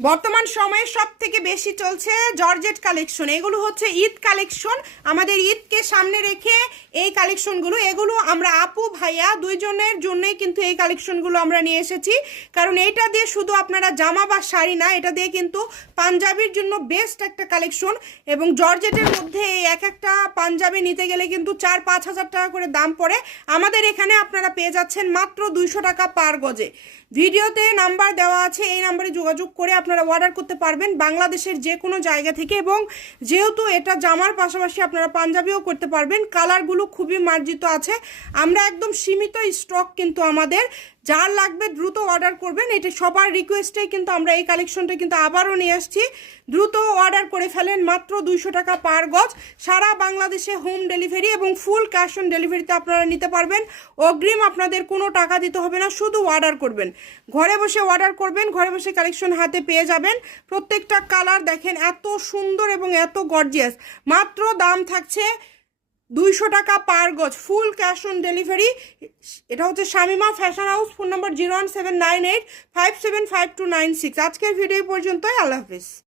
বর্তমান সময়ে সব থেকে বেশি চলছে জর্জেট কালেকশন। এগুলো হচ্ছে ঈদ কালেকশন। আমাদের ঈদকে সামনে রেখে এই কালেকশনগুলো, এগুলো আমরা আপু ভাইয়া দুইজনের জন্যই কিন্তু এই কালেকশনগুলো আমরা নিয়ে এসেছি। কারণ এটা দিয়ে শুধু আপনারা জামা বা শাড়ি না, এটা দিয়ে কিন্তু পাঞ্জাবির জন্য বেস্ট একটা কালেকশন। এবং জর্জেটের মধ্যে এই এক একটা পাঞ্জাবি নিতে গেলে কিন্তু 4-5 হাজার টাকা করে দাম পড়ে। আমাদের এখানে আপনারা পেয়ে যাচ্ছেন মাত্র 200 টাকা পার গজে। ভিডিওতে নাম্বার দেওয়া আছে, এই নাম্বারে যোগাযোগ করে আপনারা অর্ডার করতে পারবেন বাংলাদেশের যে কোনো জায়গা থেকে। এবং যেহেতু এটা জামার পাশাপাশি আপনারা পাঞ্জাবিও করতে পারবেন। কালারগুলো খুবই মার্জিত আছে। আমরা একদম সীমিত স্টক কিন্তু আমাদের, যার লাগবে দ্রুত অর্ডার করবেন। এটা সবার রিকোয়েস্টেই কিন্তু আমরা এই কালেকশনটা কিন্তু আবারও নিয়ে আসছি। দ্রুত অর্ডার করে ফেলেন, মাত্র 200 টাকা পার গজ। সারা বাংলাদেশে হোম ডেলিভারি এবং ফুল ক্যাশ অন ডেলিভারিতে আপনারা নিতে পারবেন। অগ্রিম আপনাদের কোনো টাকা দিতে হবে না, শুধু অর্ডার করবেন। ঘরে বসে অর্ডার করবেন, ঘরে বসে কালেকশন হাতে পেয়ে যাবেন। প্রত্যেকটা কালার দেখেন এত সুন্দর এবং এত গর্জিয়াস। মাত্র দাম থাকছে 200 টাকা পার গজ, ফুল ক্যাশ অন ডেলিভারি। এটা হচ্ছে শামিমা ফ্যাশন হাউস। ফোন নম্বর 01798575296। আজকের ভিডিও পর্যন্তই। আল্লাহ হাফিজ।